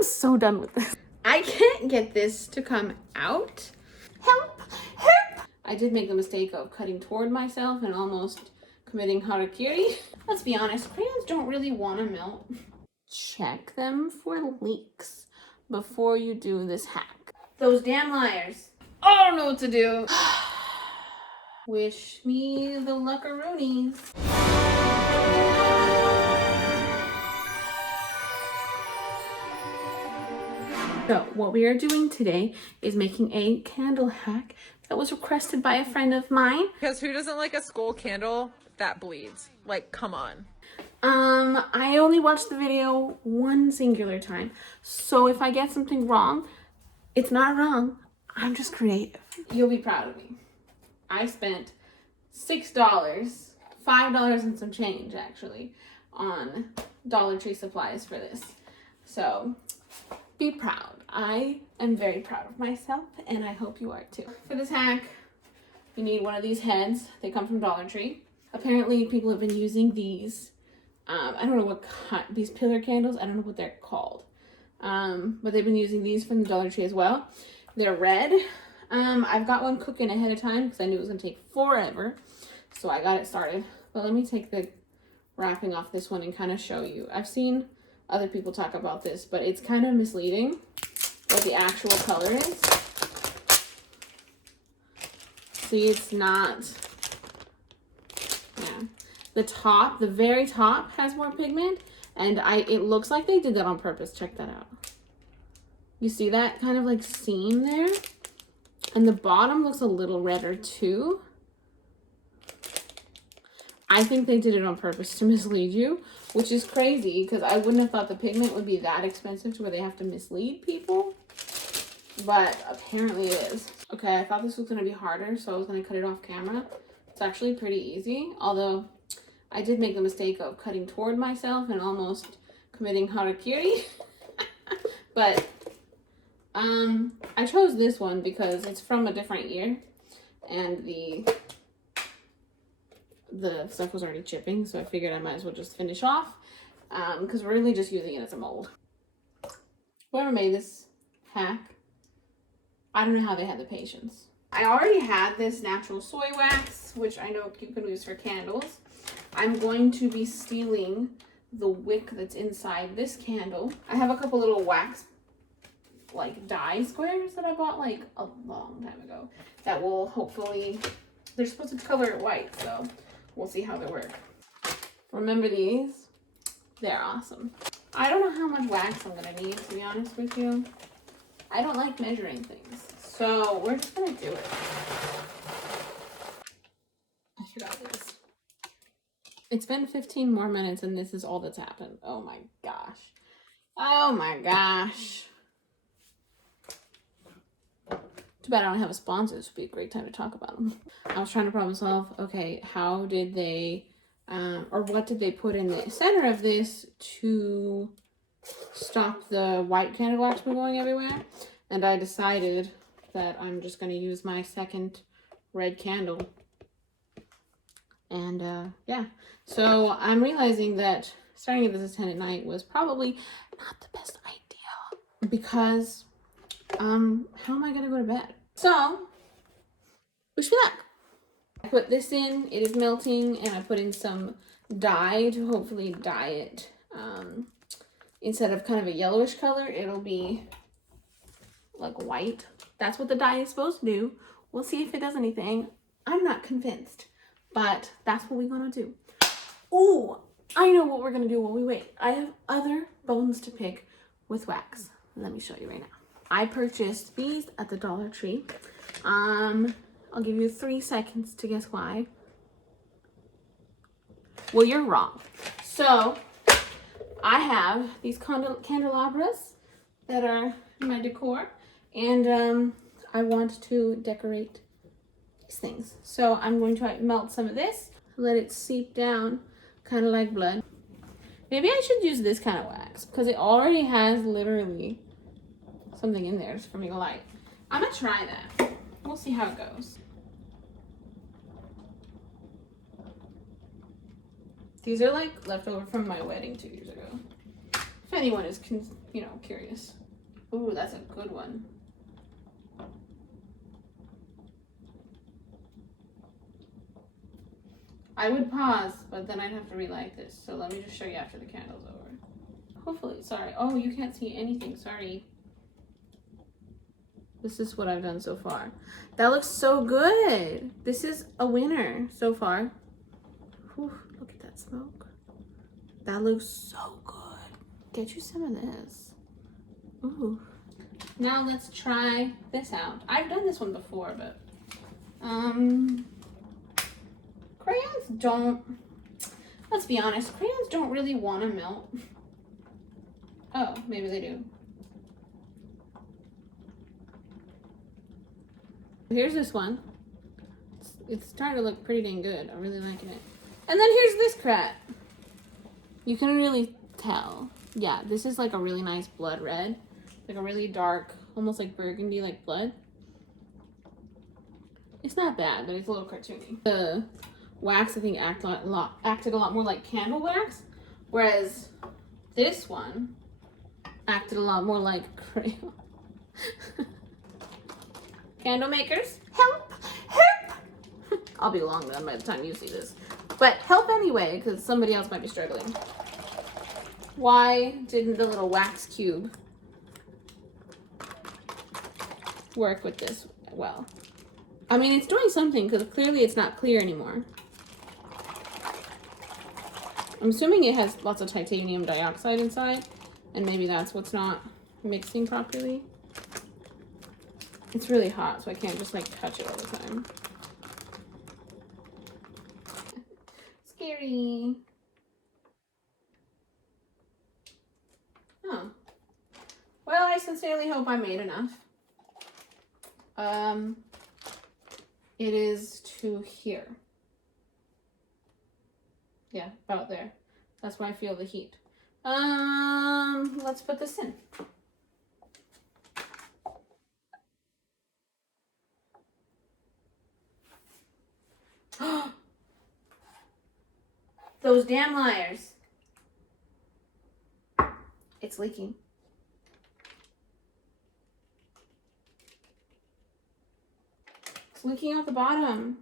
I'm so done with this. I can't get this to come out. Help! Help! I did make the mistake of cutting toward myself and almost committing harakiri. Let's be honest, crayons don't really want to melt. Check them for leaks before you do this hack. Those damn liars. I don't know what to do. Wish me the luckaroonies. So what we are doing today is making a candle hack that was requested by a friend of mine. Because who doesn't like a skull candle that bleeds? Like, come on. I only watched the video one singular time, so if I get something wrong, it's not wrong. I'm just creative. You'll be proud of me. I spent $6, $5 and some change actually, on Dollar Tree supplies for this. So be proud. I am very proud of myself, and I hope you are too. For this hack, you need one of these heads. They come from Dollar Tree. Apparently, people have been using these. I don't know what kind, these pillar candles. I don't know what they're called. But they've been using these from the Dollar Tree as well. They're red. I've got one cooking ahead of time because I knew it was going to take forever. So I got it started. But let me take the wrapping off this one and kind of show you. I've seen other people talk about this, but it's kind of misleading what the actual color is. See, it's not, yeah. The top, the very top has more pigment, and it looks like they did that on purpose. Check that out. You see that kind of like seam there? And the bottom looks a little redder too. I think they did it on purpose to mislead you, which is crazy because I wouldn't have thought the pigment would be that expensive to where they have to mislead people. But apparently it is. Okay, I thought this was going to be harder, so I was going to cut it off camera. It's actually pretty easy, although I did make the mistake of cutting toward myself and almost committing harakiri. But I chose this one because it's from a different year, and the stuff was already chipping, so I figured I might as well just finish off because we're really just using it as a mold. Whoever made this hack, I don't know how they had the patience. I already had this natural soy wax, which I know you can use for candles. I'm going to be stealing the wick that's inside this candle. I have a couple little wax like die squares that I bought like a long time ago that will hopefully, they're supposed to color it white, so we'll see how they work. Remember these? They're awesome. I don't know how much wax I'm gonna need, to be honest with you. I don't like measuring things, so we're just gonna do it. I forgot this. It's been 15 more minutes and this is all that's happened. Oh my gosh. Oh my gosh. Too bad I don't have a sponsor. This would be a great time to talk about them. I was trying to problem solve, okay, how did they, or what did they put in the center of this to stop the white candle wax from going everywhere? And I decided that I'm just going to use my second red candle. And yeah, so I'm realizing that starting at this at 10 at night was probably not the best idea because how am I going to go to bed? So wish me luck. I put this in, it is melting, and I put in some dye to hopefully dye it. Instead of kind of a yellowish color, it'll be like white. That's what the dye is supposed to do. We'll see if it does anything. I'm not convinced, but that's what we're gonna do. Ooh, I know what we're gonna do while we wait. I have other bones to pick with wax. Let me show you right now. I purchased these at the Dollar Tree. I'll give you 3 seconds to guess why. Well, you're wrong. So I have these candelabras that are in my decor, and I want to decorate these things. So I'm going to melt some of this, let it seep down, kind of like blood. Maybe I should use this kind of wax because it already has literally something in there for me to light. I'm gonna try that. We'll see how it goes. These are like leftover from my wedding 2 years ago. If anyone is you know, curious. Ooh, that's a good one. I would pause, but then I'd have to relight this. So let me just show you after the candle's over. Hopefully, sorry. Oh, you can't see anything, sorry. This is what I've done so far. That looks so good. This is a winner so far. Whew, look at that smoke. That looks so good. Get you some of this. Ooh. Now let's try this out. I've done this one before, but crayons don't, let's be honest, crayons don't really want to melt. Oh, maybe they do. Here's this one. It's starting to look pretty dang good. I'm really liking it. And then here's this crap. You can really tell. Yeah, this is like a really nice blood red. Like a really dark, almost like burgundy like blood. It's not bad, but it's a little cartoony. The wax, I think, acted a lot more like candle wax, whereas this one acted a lot more like crayon. Candle makers, help, help! I'll be long done by the time you see this. But help anyway, because somebody else might be struggling. Why didn't the little wax cube work with this well? I mean, it's doing something, because clearly it's not clear anymore. I'm assuming it has lots of titanium dioxide inside, and maybe that's what's not mixing properly. It's really hot, so I can't just like touch it all the time. Scary. Oh. Well, I sincerely hope I made enough. It is to here. Yeah, about there. That's where I feel the heat. Let's put this in. Those damn liars. It's leaking. It's leaking out the bottom.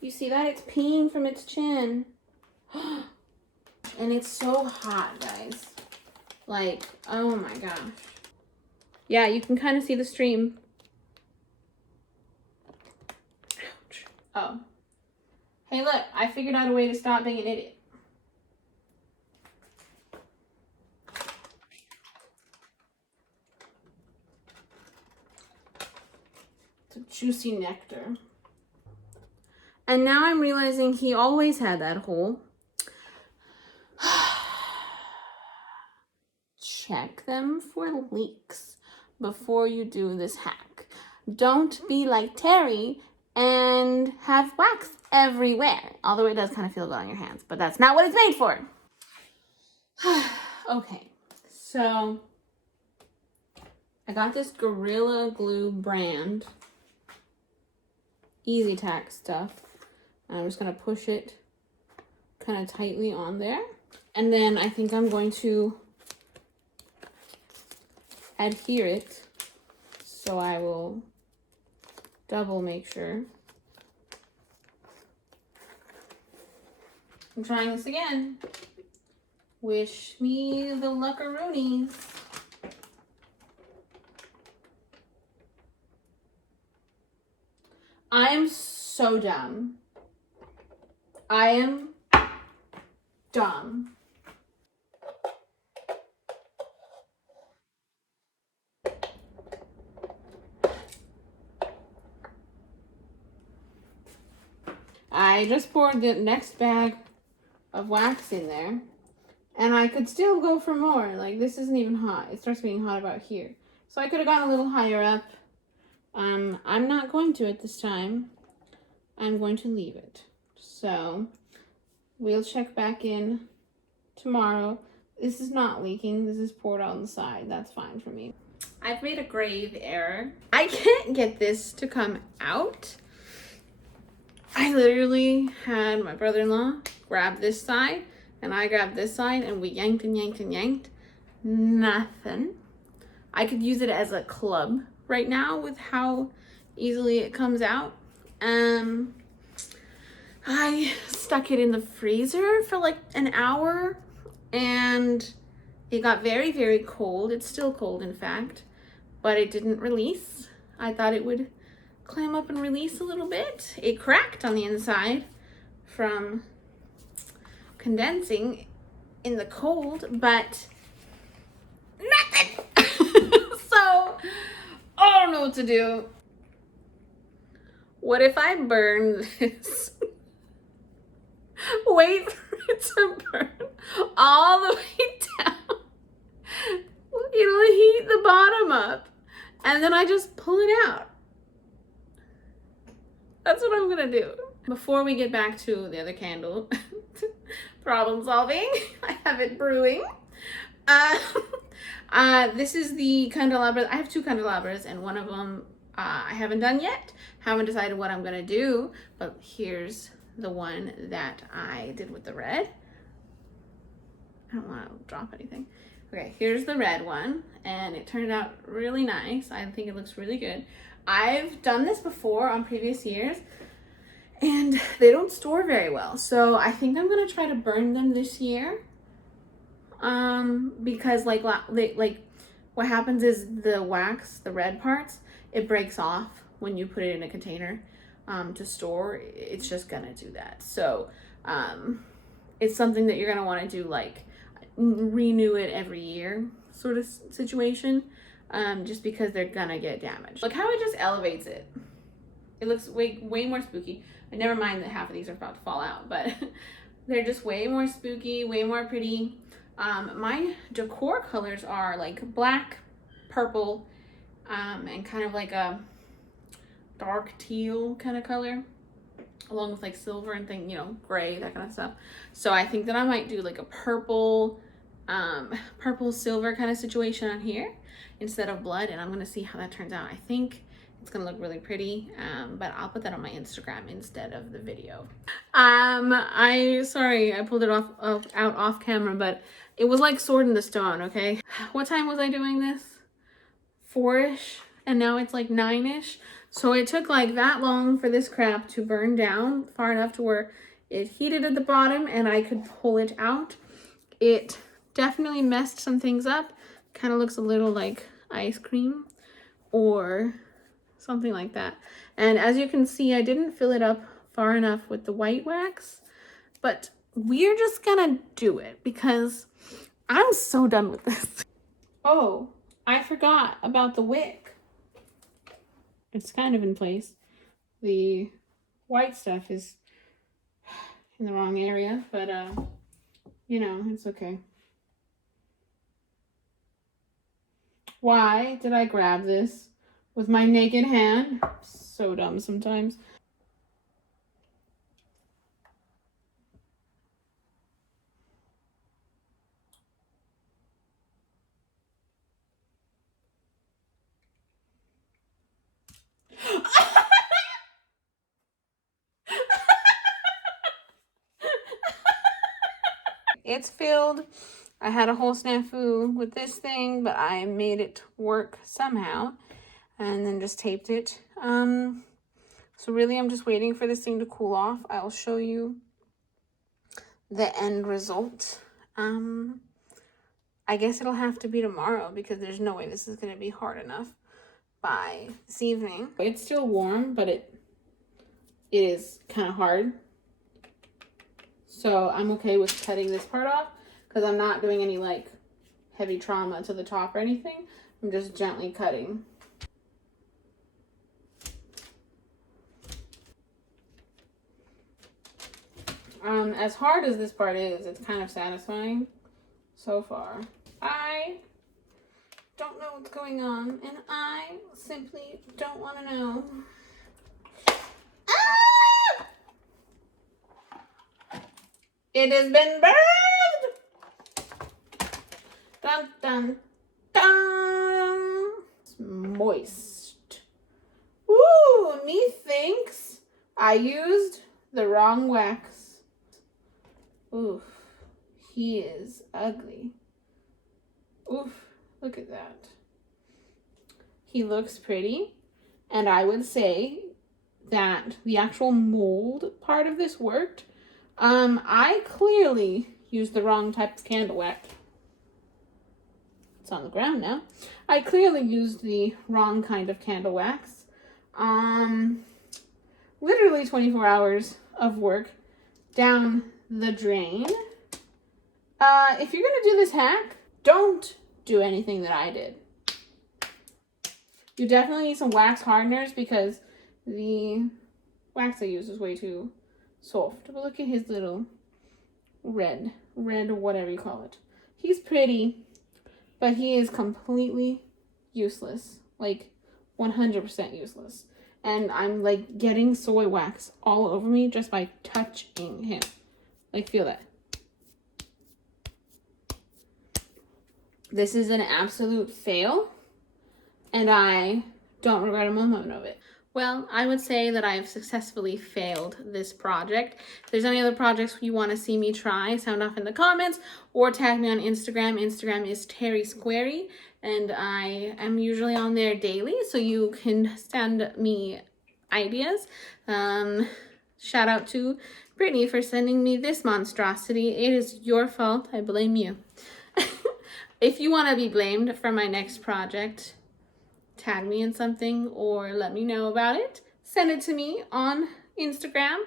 You see that? It's peeing from its chin. And it's so hot, guys. Like, oh my gosh. Yeah, you can kind of see the stream. Ouch. Oh. Hey, look, I figured out a way to stop being an idiot. It's a juicy nectar. And now I'm realizing he always had that hole. Check them for leaks before you do this hack. Don't be like Terry and have wax everywhere. Although it does kind of feel good on your hands, but that's not what it's made for. Okay, so I got this Gorilla Glue brand Easy Tack stuff. I'm just gonna push it kind of tightly on there. And then I think I'm going to adhere it. So I will double make sure. I'm trying this again. Wish me the luckaroonies. I am so dumb. I am dumb. I just poured the next bag of wax in there, and I could still go for more. Like, this isn't even hot. It starts being hot about here. So I could have gone a little higher up. I'm not going to at this time. I'm going to leave it. So we'll check back in tomorrow. This is not leaking. This is poured on the side. That's fine for me. I've made a grave error. I can't get this to come out. I literally had my brother-in-law grab this side and I grabbed this side and we yanked and yanked and yanked. Nothing. I could use it as a club right now with how easily it comes out. I stuck it in the freezer for like an hour and it got very, very cold. It's still cold, in fact, but it didn't release. I thought it would clam up and release a little bit. It cracked on the inside from condensing in the cold, but nothing. So I don't know what to do. What if I burn this? Wait for it to burn all the way down. It'll heat the bottom up and then I just pull it out. That's what I'm gonna do. Before we get back to the other candle, problem solving, I have it brewing. This is the candelabra. I have two candelabras and one of them I haven't done yet. Haven't decided what I'm gonna do, but here's the one that I did with the red. I don't want to drop anything. Okay, here's the red one, and it turned out really nice. I think it looks really good. I've done this before on previous years, and they don't store very well. So I think I'm gonna try to burn them this year. Because like what happens is the wax, the red parts, it breaks off when you put it in a container to store. It's just gonna do that. So it's something that you're gonna want to do, like renew it every year sort of situation, just because they're gonna get damaged. Look how it just elevates it. It looks way more spooky. And never mind that half of these are about to fall out, but they're just way more spooky, way more pretty. My decor colors are like black, purple, and kind of like a dark teal kind of color, along with like silver and thing, you know, gray, that kind of stuff. So I think that I might do like a purple silver kind of situation on here instead of blood, and I'm gonna see how that turns out. I think it's gonna look really pretty, but I'll put that on my Instagram instead of the video. Sorry, I pulled it out off camera, but it was like Sword in the Stone, okay? What time was I doing this? 4-ish, and now it's like 9-ish. So it took like that long for this crap to burn down far enough to where it heated at the bottom and I could pull it out. It definitely messed some things up. Kind of looks a little like ice cream or something like that. And as you can see, I didn't fill it up far enough with the white wax, but we're just gonna do it because I'm so done with this. Oh, I forgot about the wick. It's kind of in place. The white stuff is in the wrong area, but you know, it's okay. Why did I grab this with my naked hand? So dumb sometimes. It's filled. I had a whole snafu with this thing, but I made it work somehow and then just taped it. So really I'm just waiting for this thing to cool off. I'll show you the end result. I guess it'll have to be tomorrow because there's no way this is going to be hard enough by this evening. It's still warm, but it is kind of hard. So I'm okay with cutting this part off because I'm not doing any like heavy trauma to the top or anything. I'm just gently cutting. As hard as this part is, it's kind of satisfying so far. I don't know what's going on, and I simply don't want to know. Ah! It has been burned! Dun, dun, dun! It's moist. Ooh, methinks I used the wrong wax. Oof, he is ugly. Oof, look at that. He looks pretty. And I would say that the actual mold part of this worked. I clearly used the wrong type of candle wax. It's on the ground now. I clearly used the wrong kind of candle wax. Literally 24 hours of work down the drain. If you're gonna do this hack, don't do anything that I did. You definitely need some wax hardeners because the wax I use is way too soft. But look at his little red or whatever you call it. He's pretty, but he is completely useless. Like 100% useless. And I'm like getting soy wax all over me just by touching him. Like, feel that. This is an absolute fail. And I don't regret a moment of it. Well, I would say that I've successfully failed this project. If there's any other projects you want to see me try, sound off in the comments or tag me on Instagram. Instagram is Terry Squarey, and I am usually on there daily, so you can send me ideas. Shout out to Brittany for sending me this monstrosity. It is your fault. I blame you. If you want to be blamed for my next project, tag me in something or let me know about it. Send it to me on Instagram.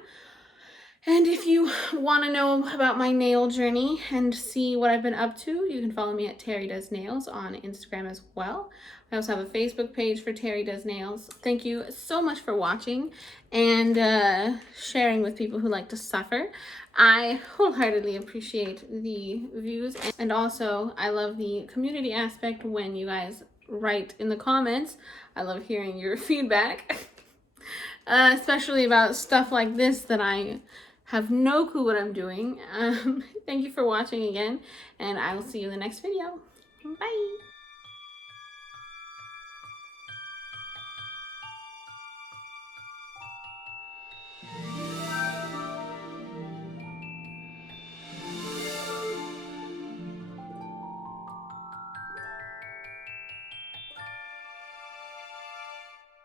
And if you want to know about my nail journey and see what I've been up to, you can follow me at Terry Does Nails on Instagram as well. I also have a Facebook page for Terry Does Nails. Thank you so much for watching and sharing with people who like to suffer. I wholeheartedly appreciate the views, and also I love the community aspect when you guys write in the comments. I love hearing your feedback, especially about stuff like this that I have no clue what I'm doing. Thank you for watching again, and I will see you in the next video. Bye!